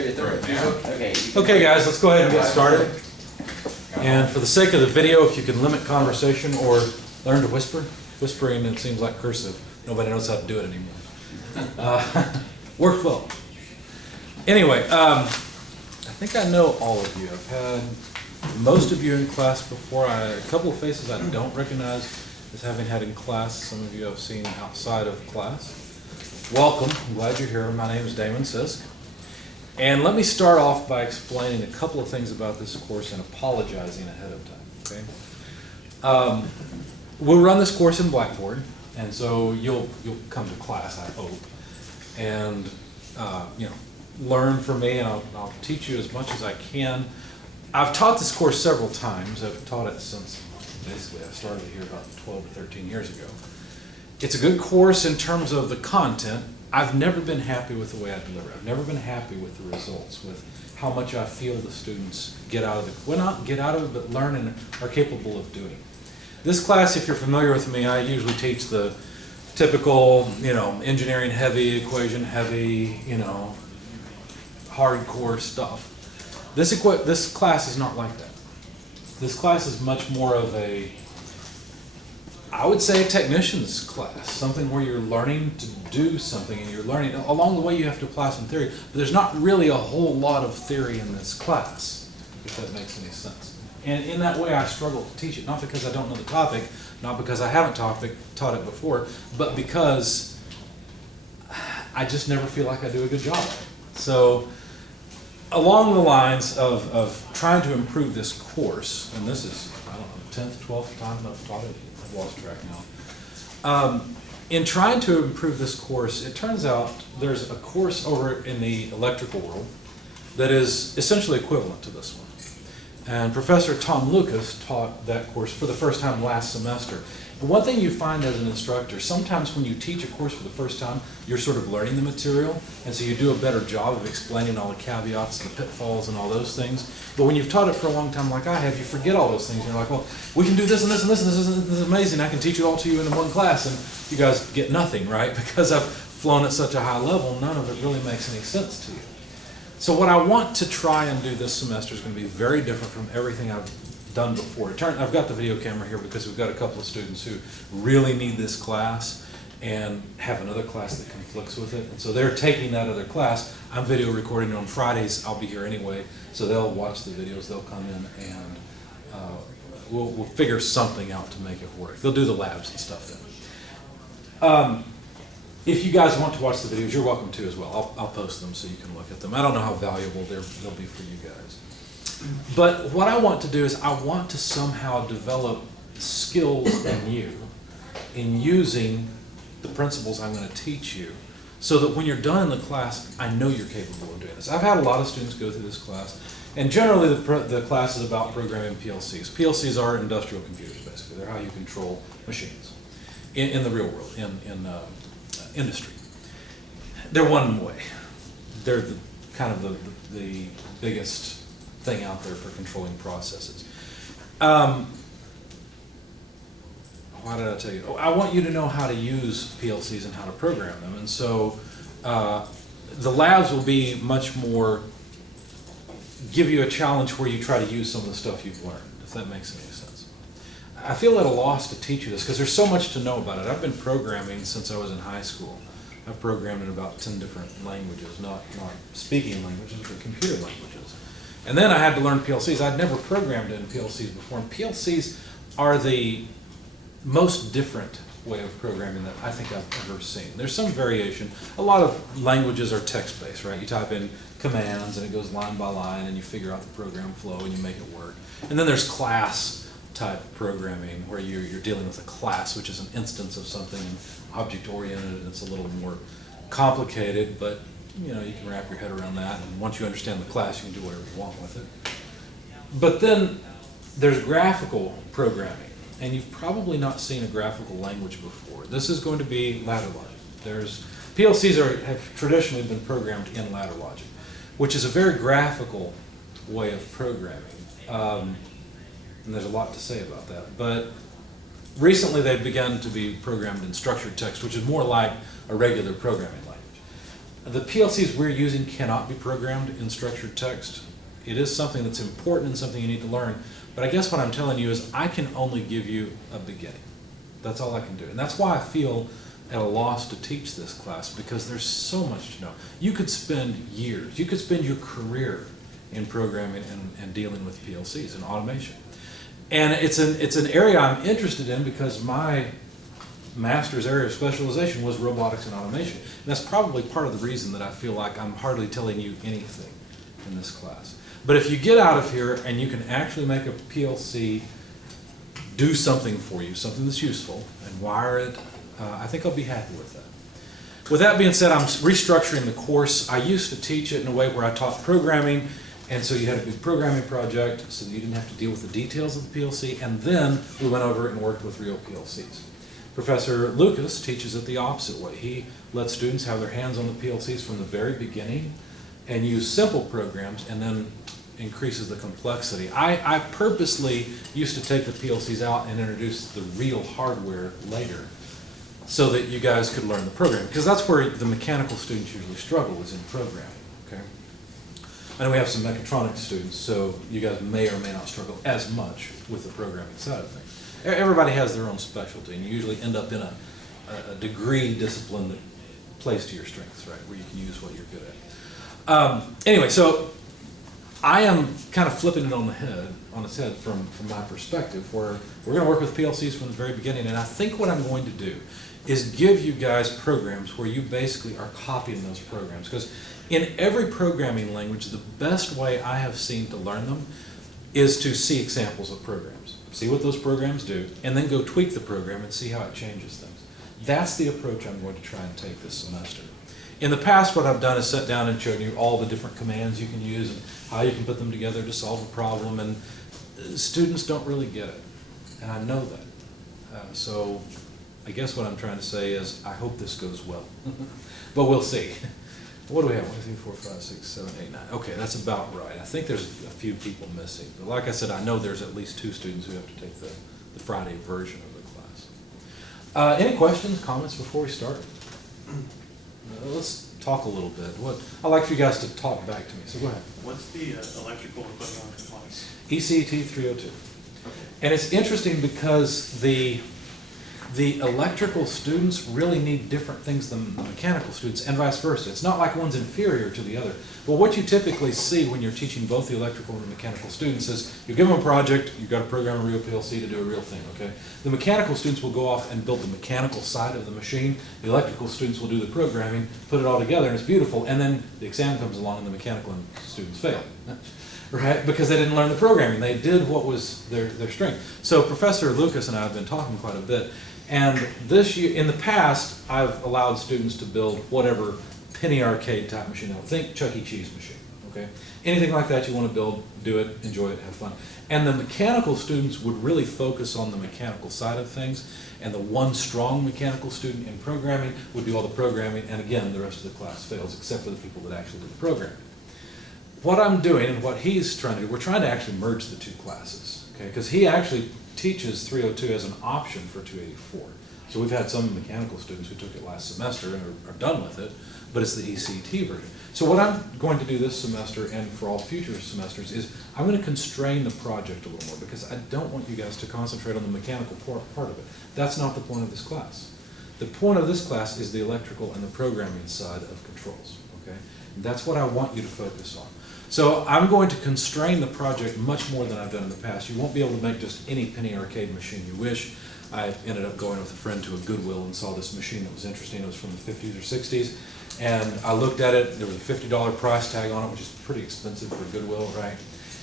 Okay guys, let's go ahead and get started. And for the sake of the video, if you can limit conversation or learn to whisper. Whispering, it seems like cursive. Nobody knows how to do it anymore. Worked well. Anyway, I think I know all of you. I've had most of you in class before. A couple of faces I don't recognize as having had in class. Some of you I've seen outside of class. Welcome. I'm glad you're here. My name is Damon Sisk. And let me start off by explaining a couple of things about this course and apologizing ahead of time. Okay? We'll run this course in Blackboard, and so you'll come to class, I hope, and learn from me, and I'll teach you as much as I can. I've taught this course several times. I've taught it since basically I started here about 12 or 13 years ago. It's a good course in terms of the content. I've never been happy with the way I deliver. I've never been happy with the results, with how much I feel the students get out of it. Well, not get out of it, but learn and are capable of doing. This class, if you're familiar with me, I usually teach the typical, engineering heavy, equation heavy, hardcore stuff. This class is not like that. This class is much more of I would say a technician's class, something where you're learning to do something, and you're learning, along the way you have to apply some theory, but there's not really a whole lot of theory in this class, if that makes any sense. And in that way I struggle to teach it, not because I don't know the topic, not because I haven't taught it before, but because I just never feel like I do a good job of it. So along the lines of trying to improve this course, and this is, I don't know, 10th, 12th time I've taught it, I've lost track now. In trying to improve this course, it turns out there's a course over in the electrical world that is essentially equivalent to this one. And Professor Tom Lucas taught that course for the first time last semester. And one thing you find as an instructor, sometimes when you teach a course for the first time, you're sort of learning the material, and so you do a better job of explaining all the caveats and the pitfalls and all those things. But when you've taught it for a long time like I have, you forget all those things. You're like, well, we can do this and this and this, and this is amazing. I can teach it all to you in one class, and you guys get nothing, right? Because I've flown at such a high level, none of it really makes any sense to you. So what I want to try and do this semester is going to be very different from everything I've done before. I've got the video camera here because we've got a couple of students who really need this class and have another class that conflicts with it. And so they're taking that other class. I'm video recording it on Fridays. I'll be here anyway. So they'll watch the videos. They'll come in and we'll figure something out to make it work. They'll do the labs and stuff then. If you guys want to watch the videos, you're welcome to as well. I'll post them so you can look at them. I don't know how valuable they'll be for you guys. But what I want to do is I want to somehow develop skills in you in using the principles I'm going to teach you so that when you're done in the class, I know you're capable of doing this. I've had a lot of students go through this class, and generally the class is about programming PLCs. PLCs are industrial computers, basically. They're how you control machines in the real world, in industry. They're one way. They're kind of the biggest thing out there for controlling processes. Why did I tell you? Oh, I want you to know how to use PLCs and how to program them. And so the labs will be much more, give you a challenge where you try to use some of the stuff you've learned, if that makes any sense. I feel at a loss to teach you this because there's so much to know about it. I've been programming since I was in high school. I've programmed in about 10 different languages, not speaking languages, but computer languages. And then I had to learn PLCs. I'd never programmed in PLCs before, and PLCs are the most different way of programming that I think I've ever seen. There's some variation. A lot of languages are text-based, right? You type in commands and it goes line by line and you figure out the program flow and you make it work. And then there's class-type programming where you're dealing with a class, which is an instance of something object-oriented, and it's a little more complicated, but you can wrap your head around that, and once you understand the class, you can do whatever you want with it. But then there's graphical programming, and you've probably not seen a graphical language before. This is going to be ladder logic. PLCs have traditionally been programmed in ladder logic, which is a very graphical way of programming. And there's a lot to say about that. But recently they've begun to be programmed in structured text, which is more like a regular programming language. The PLCs we're using cannot be programmed in structured text. It is something that's important and something you need to learn, but I guess what I'm telling you is I can only give you a beginning. That's all I can do. And that's why I feel at a loss to teach this class, because there's so much to know. You could spend years, you could spend your career in programming and dealing with PLCs and automation. And it's an area I'm interested in because my master's area of specialization was robotics and automation. And that's probably part of the reason that I feel like I'm hardly telling you anything in this class. But if you get out of here and you can actually make a PLC do something for you, something that's useful, and wire it, I think I'll be happy with that. With that being said, I'm restructuring the course. I used to teach it in a way where I taught programming, and so you had a big programming project so that you didn't have to deal with the details of the PLC, and then we went over and worked with real PLCs. Professor Lucas teaches it the opposite way. He lets students have their hands on the PLCs from the very beginning and use simple programs, and then increases the complexity. I purposely used to take the PLCs out and introduce the real hardware later so that you guys could learn the program, because that's where the mechanical students usually struggle, is in programming. Okay? I know we have some mechatronics students, so you guys may or may not struggle as much with the programming side of things. Everybody has their own specialty, and you usually end up in a degree discipline that plays to your strengths, right, where you can use what you're good at. Anyway, so I am kind of flipping it on its head from my perspective, where we're going to work with PLCs from the very beginning, and I think what I'm going to do is give you guys programs where you basically are copying those programs, because in every programming language, the best way I have seen to learn them is to see examples of programs, see what those programs do, and then go tweak the program and see how it changes things. That's the approach I'm going to try and take this semester. In the past, what I've done is sat down and shown you all the different commands you can use and how you can put them together to solve a problem, and students don't really get it, and I know that. So I guess what I'm trying to say is I hope this goes well, but we'll see. What do we have? 1, 2, 3, 4, 5, 6, 7, 8, 9. Okay, that's about right. I think there's a few people missing, but like I said, I know there's at least 2 students who have to take the Friday version of the class. Any questions, comments before we start? Let's talk a little bit. I'd like for you guys to talk back to me, so go ahead. What's the electrical equivalent components? ECET 302. Okay. And it's interesting because the electrical students really need different things than the mechanical students, and vice versa. It's not like one's inferior to the other. But what you typically see when you're teaching both the electrical and the mechanical students is you give them a project, you've got to program a real PLC to do a real thing, okay? The mechanical students will go off and build the mechanical side of the machine. The electrical students will do the programming, put it all together, and it's beautiful. And then the exam comes along and the mechanical students fail. Right? Because they didn't learn the programming. They did what was their strength. So Professor Lucas and I have been talking quite a bit. And this year, in the past, I've allowed students to build whatever penny arcade type machine. Think Chuck E. Cheese machine, okay? Anything like that you want to build, do it, enjoy it, have fun. And the mechanical students would really focus on the mechanical side of things, and the one strong mechanical student in programming would do all the programming, and again, the rest of the class fails, except for the people that actually do the programming. What I'm doing, and what he's trying to do, we're trying to actually merge the 2 classes, okay? Because he actually teaches 302 as an option for 284. So we've had some mechanical students who took it last semester and are done with it, but it's the ECT version. So what I'm going to do this semester and for all future semesters is I'm going to constrain the project a little more, because I don't want you guys to concentrate on the mechanical part of it. That's not the point of this class. The point of this class is the electrical and the programming side of controls, okay? And that's what I want you to focus on. So I'm going to constrain the project much more than I've done in the past. You won't be able to make just any penny arcade machine you wish. I ended up going with a friend to a Goodwill and saw this machine that was interesting. It was from the 50s or 60s. And I looked at it. There was a $50 price tag on it, which is pretty expensive for Goodwill, right?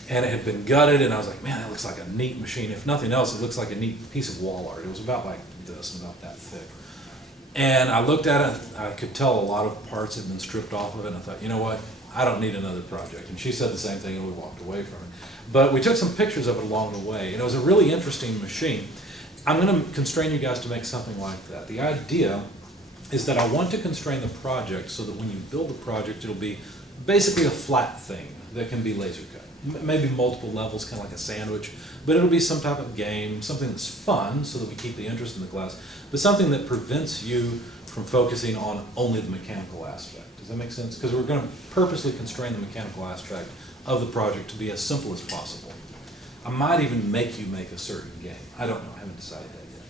And it had been gutted, and I was like, man, that looks like a neat machine. If nothing else, it looks like a neat piece of wall art. It was about like this, about that thick. And I looked at it. I could tell a lot of parts had been stripped off of it, and I thought, you know what? I don't need another project. And she said the same thing, and we walked away from it. But we took some pictures of it along the way, and it was a really interesting machine. I'm going to constrain you guys to make something like that. The idea is that I want to constrain the project so that when you build the project, it'll be basically a flat thing that can be laser cut. Maybe multiple levels, kind of like a sandwich, but it'll be some type of game, something that's fun so that we keep the interest in the class, but something that prevents you from focusing on only the mechanical aspect. Does that make sense? Because we're going to purposely constrain the mechanical aspect of the project to be as simple as possible. I might even make you make a certain game. I don't know, I haven't decided that yet.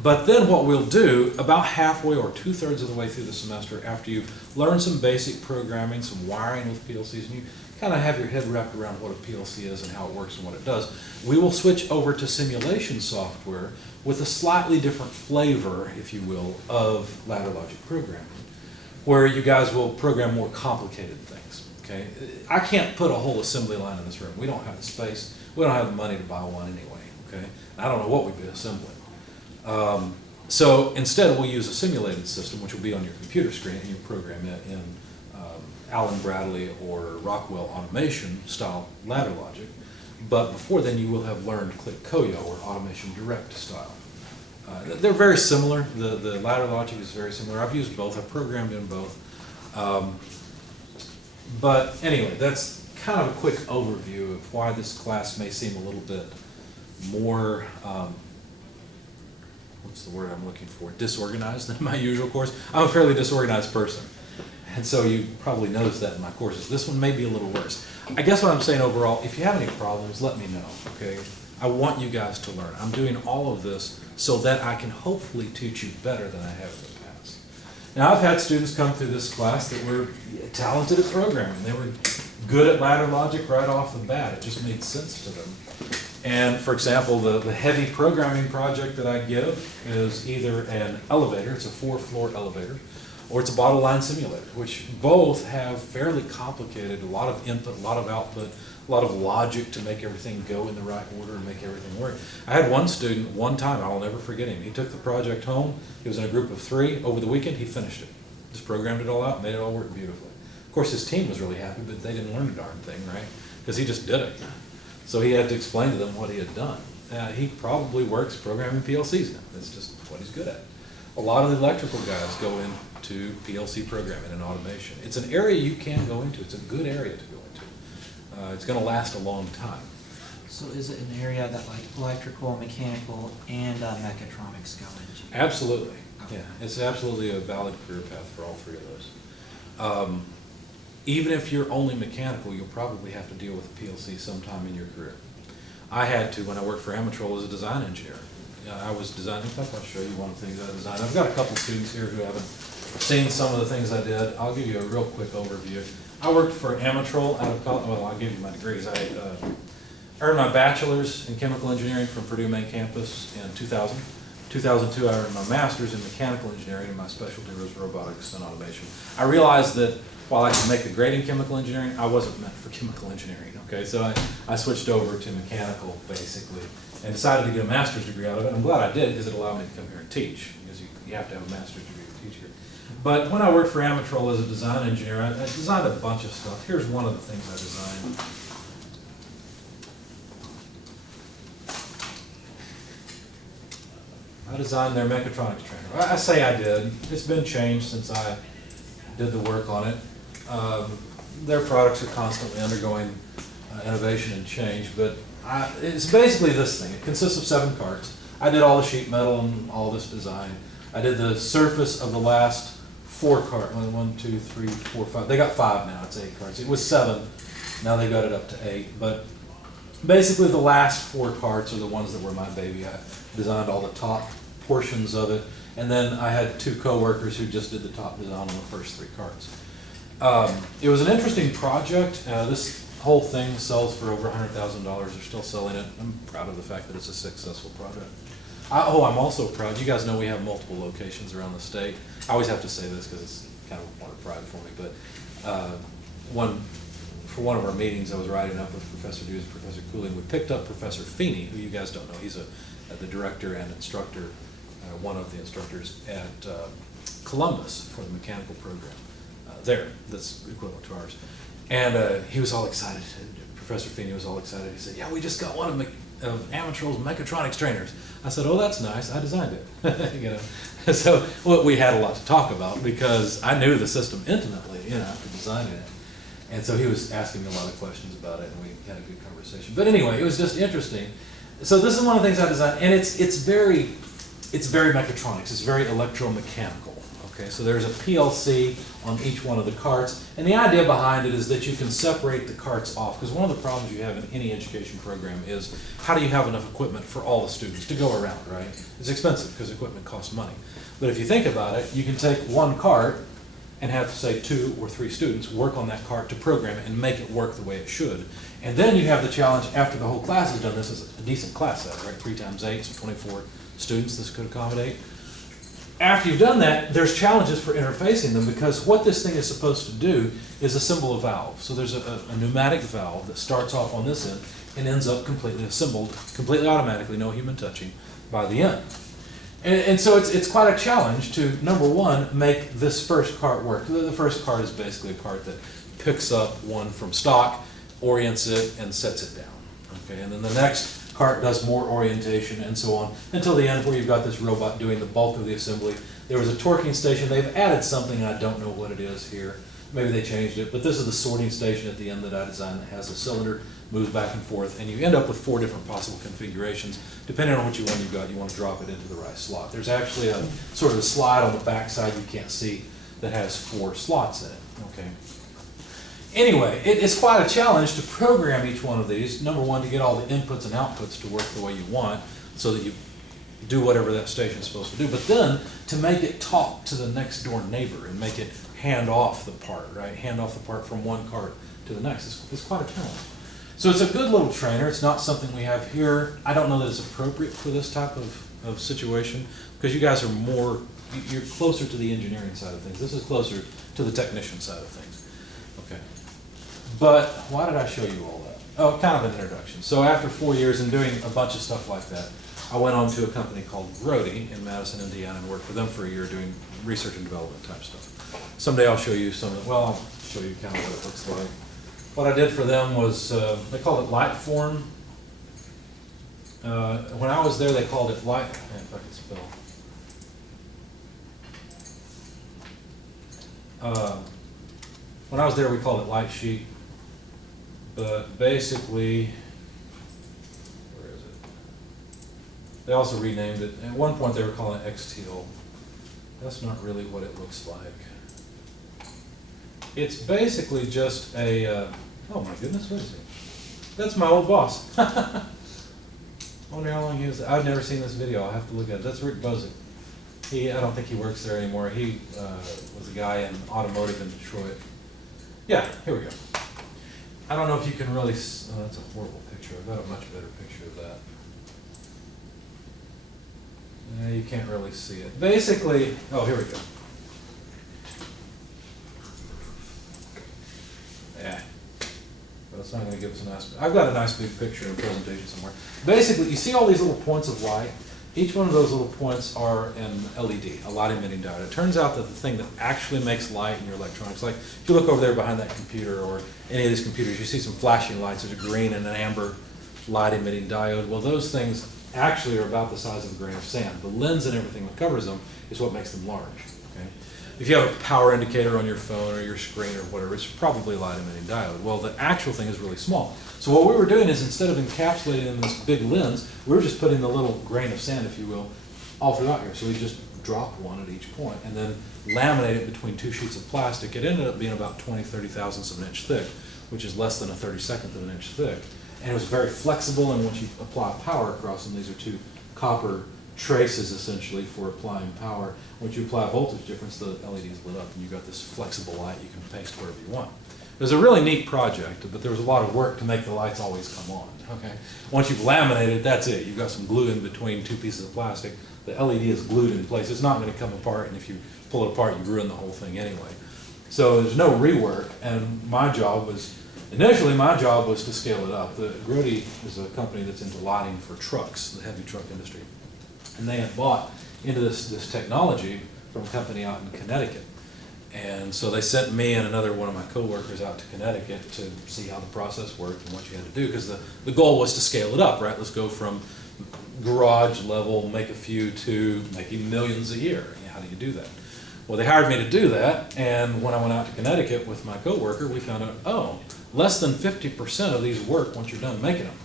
But then what we'll do, about halfway or 2/3 of the way through the semester, after you've learned some basic programming, some wiring with PLCs, and you kind of have your head wrapped around what a PLC is and how it works and what it does, we will switch over to simulation software with a slightly different flavor, if you will, of ladder logic programming, where you guys will program more complicated things, okay? I can't put a whole assembly line in this room. We don't have the space. We don't have the money to buy one anyway, okay? I don't know what we'd be assembling. So instead, we'll use a simulated system, which will be on your computer screen, and you program it in Allen Bradley or Rockwell Automation style ladder logic. But before then, you will have learned Click-Koyo or Automation Direct style. They're very similar. The ladder logic is very similar. I've used both. I've programmed in both. But anyway, that's kind of a quick overview of why this class may seem a little bit more, what's the word I'm looking for, disorganized than my usual course. I'm a fairly disorganized person, and so you probably noticed that in my courses. This one may be a little worse. I guess what I'm saying overall, if you have any problems, let me know, okay? I want you guys to learn. I'm doing all of this so that I can hopefully teach you better than I have in the past. Now, I've had students come through this class that were talented at programming. They were good at ladder logic right off the bat. It just made sense to them. And for example, the heavy programming project that I give is either an elevator, it's a 4-floor elevator, or it's a bottle line simulator, which both have fairly complicated, a lot of input, a lot of output, a lot of logic to make everything go in the right order and make everything work. I had one student, one time, I'll never forget him, he took the project home, he was in a group of 3, over the weekend he finished it. Just programmed it all out, made it all work beautifully. Of course his team was really happy, but they didn't learn a darn thing, right? Because he just did it. So he had to explain to them what he had done. He probably works programming PLCs now. That's just what he's good at. A lot of the electrical guys go into PLC programming and automation. It's an area you can go into. It's a good area to go into. It's going to last a long time. So is it an area that like electrical, mechanical, and mechatronics go into? Absolutely. Yeah, it's absolutely a valid career path for all 3 of those. Even if you're only mechanical, you'll probably have to deal with a PLC sometime in your career. I had to when I worked for Amatrol as a design engineer. I was designing, in fact, I'll show you one of the things I designed. I've got a couple students here who haven't seen some of the things I did. I'll give you a real quick overview. I worked for Amatrol out of college. Well, I'll give you my degrees. I earned my bachelor's in chemical engineering from Purdue main campus in 2000. 2002, I earned my master's in mechanical engineering, and my specialty was robotics and automation. I realized that while I could make a grade in chemical engineering, I wasn't meant for chemical engineering, okay? So I switched over to mechanical, basically, and decided to get a master's degree out of it. I'm glad I did, because it allowed me to come here and teach, because you have to have a master's degree to teach here. But when I worked for Amatrol as a design engineer, I designed a bunch of stuff. Here's one of the things I designed. I designed their mechatronics trainer. I say I did. It's been changed since I did the work on it. Their products are constantly undergoing innovation and change, but it's basically this thing. It consists of 7 carts. I did all the sheet metal and all this design. I did the surface of the last 4 carts. 1, 2, 3, 4, 5. They got 5 now. It's 8 carts. It was 7. Now they got it up to 8. But basically the last 4 carts are the ones that were my baby. I designed all the top portions of it. And then I had 2 co-workers who just did the top design on the first 3 carts. It was an interesting project. This whole thing sells for over $100,000. They're still selling it. I'm proud of the fact that it's a successful project. I'm also proud. You guys know we have multiple locations around the state. I always have to say this because it's kind of a point of pride for me. But for one of our meetings, I was riding up with Professor Dews and Professor Cooling. We picked up Professor Feeney, who you guys don't know. He's the director and instructor, one of the instructors at Columbus for the mechanical program there. That's equivalent to ours. And he was all excited. Professor Feeney was all excited. He said, "Yeah, we just got one of Amatrol's mechatronics trainers." I said, "Oh, that's nice. I designed it." You know. So we had a lot to talk about because I knew the system intimately, after designing it. And so he was asking me a lot of questions about it, and we had a good conversation. But anyway, it was just interesting. So this is one of the things I designed, and it's very mechatronics. It's very electromechanical. Okay, so there's a PLC on each one of the carts, and the idea behind it is that you can separate the carts off, because one of the problems you have in any education program is how do you have enough equipment for all the students to go around, right? It's expensive because equipment costs money. But if you think about it, you can take one cart and have, say, 2 or 3 students work on that cart to program it and make it work the way it should. And then you have the challenge after the whole class is done. This is a decent class size, right? 3 times 8, so 24 students this could accommodate. After you've done that, there's challenges for interfacing them, because what this thing is supposed to do is assemble a valve. So there's a pneumatic valve that starts off on this end and ends up completely assembled, completely automatically, no human touching, by the end. And so it's quite a challenge to, number one, make this first cart work. The first cart is basically a cart that picks up one from stock, orients it, and sets it down. Okay, and then the next cart does more orientation and so on, until the end where you've got this robot doing the bulk of the assembly. There was a torquing station. They've added something, I don't know what it is here. Maybe they changed it, but this is the sorting station at the end that I designed that has a cylinder, moves back and forth, and you end up with 4 different possible configurations. Depending on which one you've got, you want to drop it into the right slot. There's actually a sort of a slide on the back side you can't see that has 4 slots in it. Okay. Anyway, it's quite a challenge to program each one of these. Number one, to get all the inputs and outputs to work the way you want, so that you do whatever that station is supposed to do. But then to make it talk to the next door neighbor and make it hand off the part, right? Hand off the part from one cart to the next. It's quite a challenge. So it's a good little trainer. It's not something we have here. I don't know that it's appropriate for this type of situation, because you guys are more, you're closer to the engineering side of things. This is closer to the technician side of things. Okay. But why did I show you all that? Oh, kind of an introduction. So after 4 years and doing a bunch of stuff like that, I went on to a company called Grody in Madison, Indiana, and worked for them for a year doing research and development type stuff. Someday I'll show you some, well, I'll show you kind of what it looks like. What I did for them was, they called it Lightform. When I was there, they called it Light, if I can spell. When I was there, we called it Light Sheet. But basically, where is it? They also renamed it. At one point, they were calling it XTL. That's not really what it looks like. It's basically just a, oh my goodness, what is it? That's my old boss. I wonder how long he was. I've never seen this video. I'll have to look at it. That's Rick Bozick. I don't think he works there anymore. He was a guy in automotive in Detroit. Yeah, here we go. I don't know if you can really, oh, that's a horrible picture. I've got a much better picture of that. You can't really see it. Basically, oh, here we go. Yeah. But it's not going to give us a nice, I've got a nice big picture in a presentation somewhere. Basically, you see all these little points of light? Each one of those little points are an LED, a light emitting diode. It turns out that the thing that actually makes light in your electronics, like if you look over there behind that computer or any of these computers, you see some flashing lights. There's a green and an amber light emitting diode. Well, those things actually are about the size of a grain of sand. The lens and everything that covers them is what makes them large. Okay? If you have a power indicator on your phone or your screen or whatever, it's probably a light emitting diode. Well, the actual thing is really small. So what we were doing is, instead of encapsulating in this big lens, we were just putting the little grain of sand, if you will, all throughout here. So we just drop one at each point and then laminate it between 2 sheets of plastic. It ended up being about 20-30 thousandths of an inch thick, which is less than a 32nd of an inch thick. And it was very flexible, and once you apply power across them, these are 2 copper traces essentially for applying power. Once you apply a voltage difference, the LED is lit up and you've got this flexible light you can paste wherever you want. It was a really neat project, but there was a lot of work to make the lights always come on. Okay. Once you've laminated, that's it. You've got some glue in between 2 pieces of plastic. The LED is glued in place. It's not going to come apart, and if you pull it apart, you ruin the whole thing anyway. So there's no rework, and my job was, initially my job was to scale it up. Grody is a company that's into lighting for trucks, the heavy truck industry. And they had bought into this technology from a company out in Connecticut. And so they sent me and another one of my coworkers out to Connecticut to see how the process worked and what you had to do, because the goal was to scale it up, right? Let's go from garage level, make a few, to making millions a year. How do you do that? Well, they hired me to do that, and when I went out to Connecticut with my coworker, we found out, oh, less than 50% of these work once you're done making them.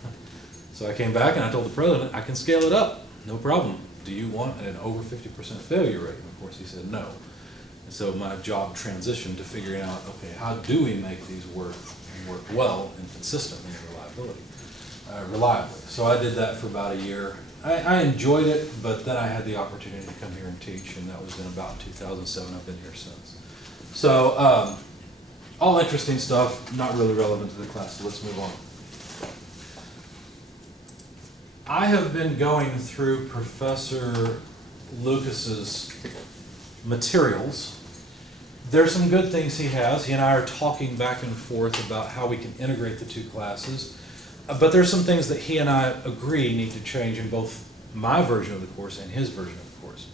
So I came back and I told the president, I can scale it up, no problem. Do you want an over 50% failure rate? And of course he said no. And so my job transitioned to figuring out, okay, how do we make these work well and consistently and reliably. So I did that for about a year. I enjoyed it, but then I had the opportunity to come here and teach, and that was in about 2007. I've been here since. So all interesting stuff, not really relevant to the class, so let's move on. I have been going through Professor Lucas's materials. There's some good things he has. He and I are talking back and forth about how we can integrate the two classes. But there's some things that he and I agree need to change in both my version of the course and his version of the course.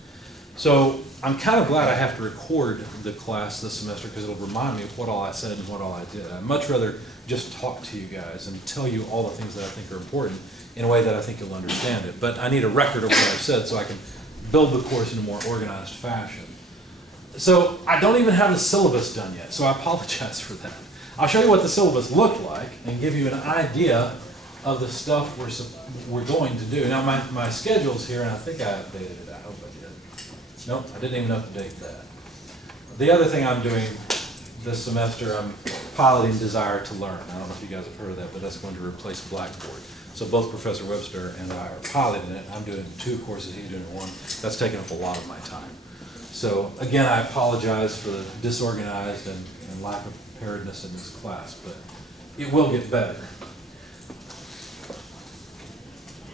So I'm kind of glad I have to record the class this semester because it'll remind me of what all I said and what all I did. I'd much rather just talk to you guys and tell you all the things that I think are important in a way that I think you'll understand it. But I need a record of what I've said so I can build the course in a more organized fashion. So I don't even have the syllabus done yet, so I apologize for that. I'll show you what the syllabus looked like and give you an idea of the stuff we're going to do. Now my schedule's here, and I think I updated it. I hope I did. Nope, I didn't even update that. The other thing I'm doing this semester, I'm piloting Desire to Learn. I don't know if you guys have heard of that, but that's going to replace Blackboard. So both Professor Webster and I are piloting it. I'm doing 2 courses, he's doing 1. That's taking up a lot of my time. So again, I apologize for the disorganized and lack of preparedness in this class, but it will get better.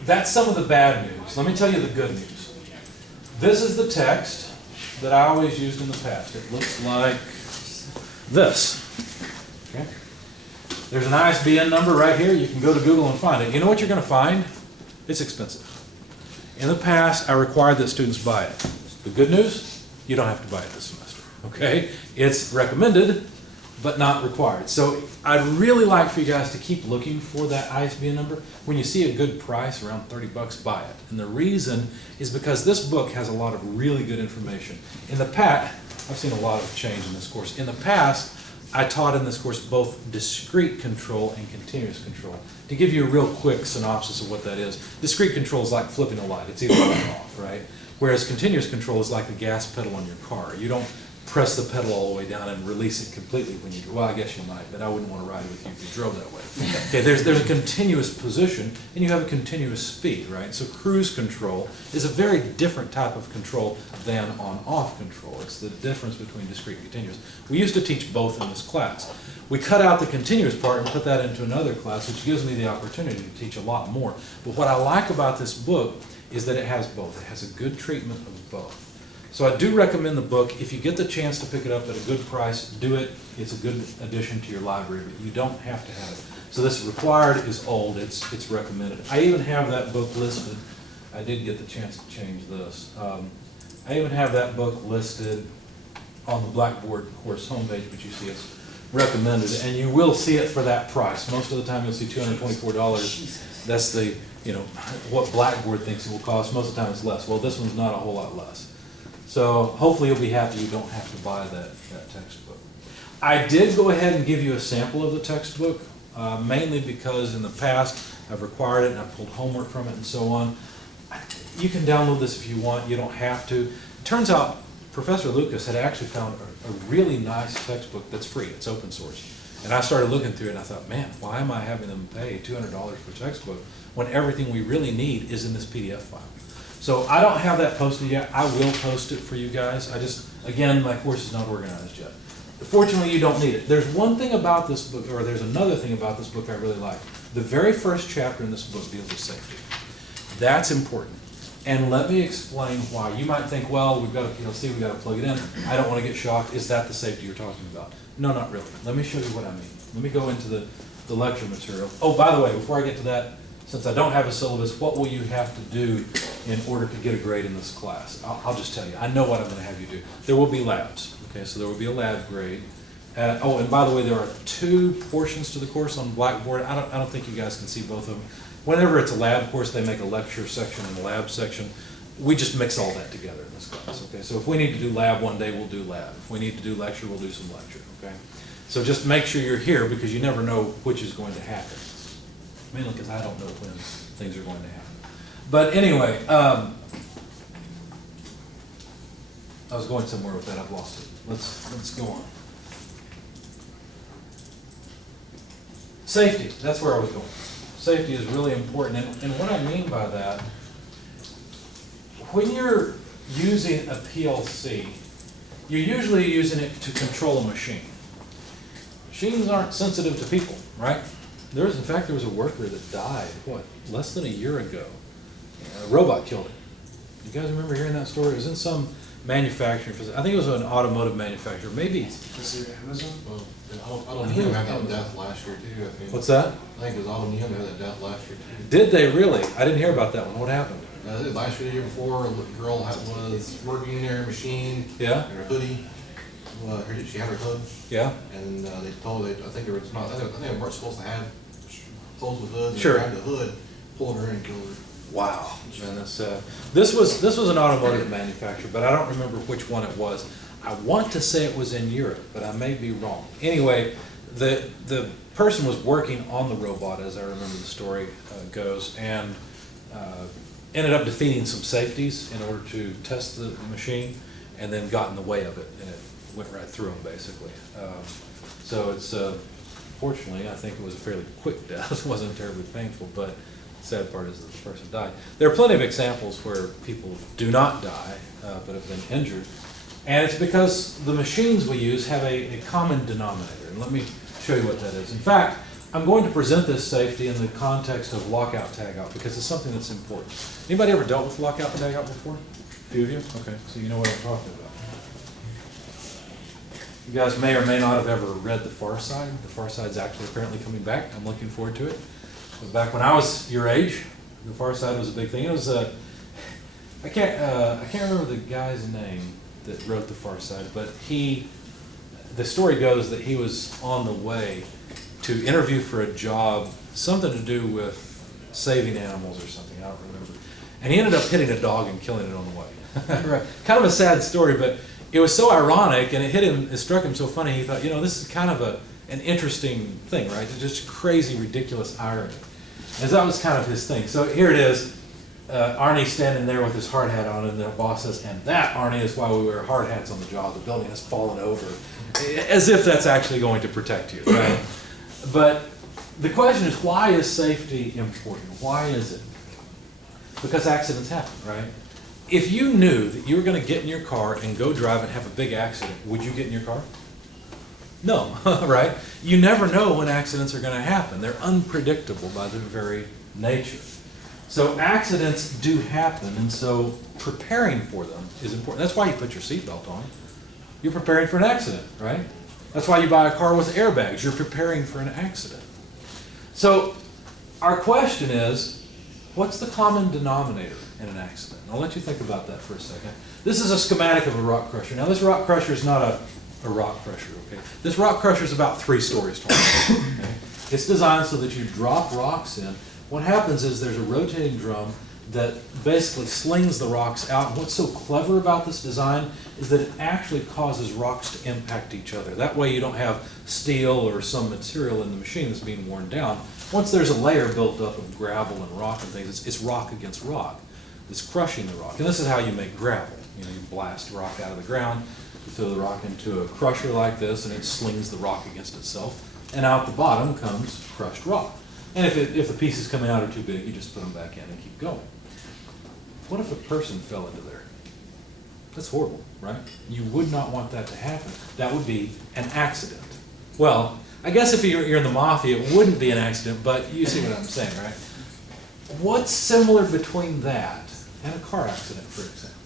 That's some of the bad news. Let me tell you the good news. This is the text that I always used in the past. It looks like this. Okay? There's an ISBN number right here. You can go to Google and find it. You know what you're going to find? It's expensive. In the past, I required that students buy it. The good news, you don't have to buy it this semester. Okay? It's recommended, but not required. So I'd really like for you guys to keep looking for that ISBN number. When you see a good price, around 30 bucks, buy it. And the reason is because this book has a lot of really good information. In the past, I've seen a lot of change in this course. In the past, I taught in this course both discrete control and continuous control. To give you a real quick synopsis of what that is, discrete control is like flipping a light. It's either on or off, right? Whereas continuous control is like the gas pedal on your car. You don't press the pedal all the way down and release it completely when you do. Well, I guess you might, but I wouldn't want to ride with you if you drove that way. Okay, there's a continuous position and you have a continuous speed, right? So cruise control is a very different type of control than on-off control. It's the difference between discrete and continuous. We used to teach both in this class. We cut out the continuous part and put that into another class, which gives me the opportunity to teach a lot more. But what I like about this book is that it has both. It has a good treatment of both. So I do recommend the book. If you get the chance to pick it up at a good price, do it. It's a good addition to your library, but you don't have to have it. So this required is old. It's recommended. I even have that book listed. I did get the chance to change this. I even have that book listed on the Blackboard course homepage, but you see it's recommended, and you will see it for that price. Most of the time you'll see $224. That's the, what Blackboard thinks it will cost. Most of the time it's less. Well, this one's not a whole lot less. So hopefully you'll be happy you don't have to buy that textbook. I did go ahead and give you a sample of the textbook, mainly because in the past I've required it and I've pulled homework from it and so on. You can download this if you want. You don't have to. It turns out Professor Lucas had actually found a really nice textbook that's free. It's open source. And I started looking through it and I thought, man, why am I having them pay $200 for a textbook when everything we really need is in this PDF file? So I don't have that posted yet. I will post it for you guys. Again, my course is not organized yet. Fortunately, you don't need it. There's one thing about this book, or there's another thing about this book I really like. The very first chapter in this book deals with safety. That's important. And let me explain why. You might think, well, we've got a PLC, we've got to plug it in. I don't want to get shocked. Is that the safety you're talking about? No, not really. Let me show you what I mean. Let me go into the lecture material. Oh, by the way, before I get to that, since I don't have a syllabus, what will you have to do in order to get a grade in this class? I'll just tell you. I know what I'm going to have you do. There will be labs. Okay, so there will be a lab grade. Oh, and by the way, there are 2 portions to the course on Blackboard. I don't think you guys can see both of them. Whenever it's a lab course, they make a lecture section and a lab section. We just mix all that together in this class. Okay, so if we need to do lab one day, we'll do lab. If we need to do lecture, we'll do some lecture. Okay, so just make sure you're here because you never know which is going to happen. Mainly because I don't know when things are going to happen. But anyway, I was going somewhere with that, I've lost it. Let's go on. Safety, that's where I was going. Safety is really important, and what I mean by that, when you're using a PLC, you're usually using it to control a machine. Machines aren't sensitive to people, right? In fact, there was a worker that died, less than a year ago. A robot killed him. You guys remember hearing that story? It was in some manufacturing facility. I think it was an automotive manufacturer, maybe. Is it Amazon? Well, and Auto had that death last year too, I think. What's that? I think it was Auto had that death last year too. Did they really? I didn't hear about that one. What happened? Last year, the year before, a girl was working in her machine. Yeah? In her hoodie. She had her hood, Yeah? and they told her, I think they weren't supposed to have clothes with hoods. Sure. They grabbed the hood, pulled her in and killed her. Wow, man, that's this was an automotive manufacturer, but I don't remember which one it was. I want to say it was in Europe, but I may be wrong. Anyway, the person was working on the robot, as I remember the story goes, and ended up defeating some safeties in order to test the machine, and then got in the way of it, and it went right through him basically. So it's fortunately, I think it was a fairly quick death. It wasn't terribly painful, but sad part is that the person died. There are plenty of examples where people do not die, but have been injured. And it's because the machines we use have a common denominator. And let me show you what that is. In fact, I'm going to present this safety in the context of lockout tagout because it's something that's important. Anybody ever dealt with lockout tagout before? A few of you? Okay, so you know what I'm talking about. You guys may or may not have ever read The Far Side. The Far Side's actually apparently coming back. I'm looking forward to it. But back when I was your age, The Far Side was a big thing. It was I can't remember the guy's name that wrote The Far Side, but the story goes that he was on the way to interview for a job, something to do with saving animals or something, I don't remember. And he ended up hitting a dog and killing it on the way. Right. Kind of a sad story, but it was so ironic and it struck him so funny, he thought, this is kind of an interesting thing, right? It's just crazy, ridiculous irony. And that was kind of his thing. So here it is, Arnie standing there with his hard hat on, and the boss says, and that, Arnie, is why we wear hard hats on the job. The building has fallen over. As if that's actually going to protect you, right? But the question is, why is safety important? Why is it? Because accidents happen, right? If you knew that you were going to get in your car and go drive and have a big accident, would you get in your car? No, right? You never know when accidents are going to happen. They're unpredictable by their very nature. So accidents do happen, and so preparing for them is important. That's why you put your seatbelt on. You're preparing for an accident, right? That's why you buy a car with airbags. You're preparing for an accident. So our question is, what's the common denominator in an accident? I'll let you think about that for a second. This is a schematic of a rock crusher. Now this rock crusher is not a rock crusher, okay? This rock crusher is about 3 stories tall. Okay? It's designed so that you drop rocks in. What happens is there's a rotating drum that basically slings the rocks out. And what's so clever about this design is that it actually causes rocks to impact each other. That way you don't have steel or some material in the machine that's being worn down. Once there's a layer built up of gravel and rock and things, it's rock against rock. It's crushing the rock. And this is how you make gravel. You blast rock out of the ground, you throw the rock into a crusher like this, and it slings the rock against itself. And out the bottom comes crushed rock. And if the pieces coming out are too big, you just put them back in and keep going. What if a person fell into there? That's horrible, right? You would not want that to happen. That would be an accident. Well, I guess if you're in the mafia, it wouldn't be an accident, but you see what I'm saying, right? What's similar between that and a car accident, for example?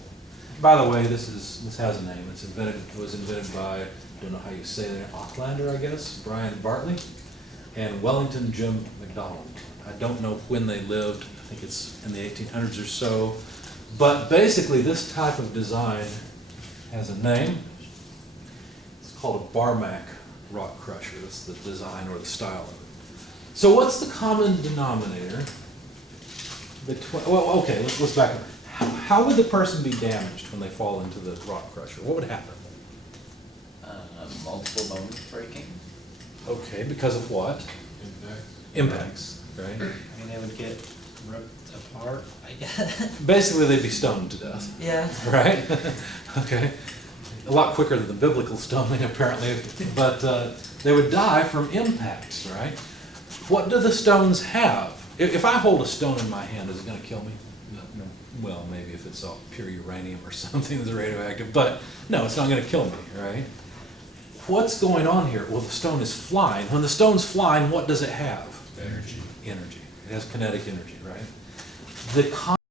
By the way, this has a name. It was invented by, I don't know how you say it, Aucklander, I guess, Brian Bartley, and Wellington Jim McDonald. I don't know when they lived. I think it's in the 1800s or so. But basically, this type of design has a name. It's called a Barmack rock crusher. That's the design or the style of it. So what's the common denominator between, well, okay, let's back up. How would the person be damaged when they fall into the rock crusher? What would happen? Multiple bones breaking. Okay, because of what? Impacts, right? They would get ripped apart, I guess. Basically, they'd be stoned to death, Yeah. right? Okay. A lot quicker than the biblical stoning, apparently, but they would die from impacts, right? What do the stones have? If I hold a stone in my hand, is it gonna kill me? No. Well, maybe if it's all pure uranium or something that's radioactive, but no, it's not gonna kill me, right? What's going on here? Well, the stone is flying. When the stone's flying, what does it have? Energy. Energy. It has kinetic energy, right? The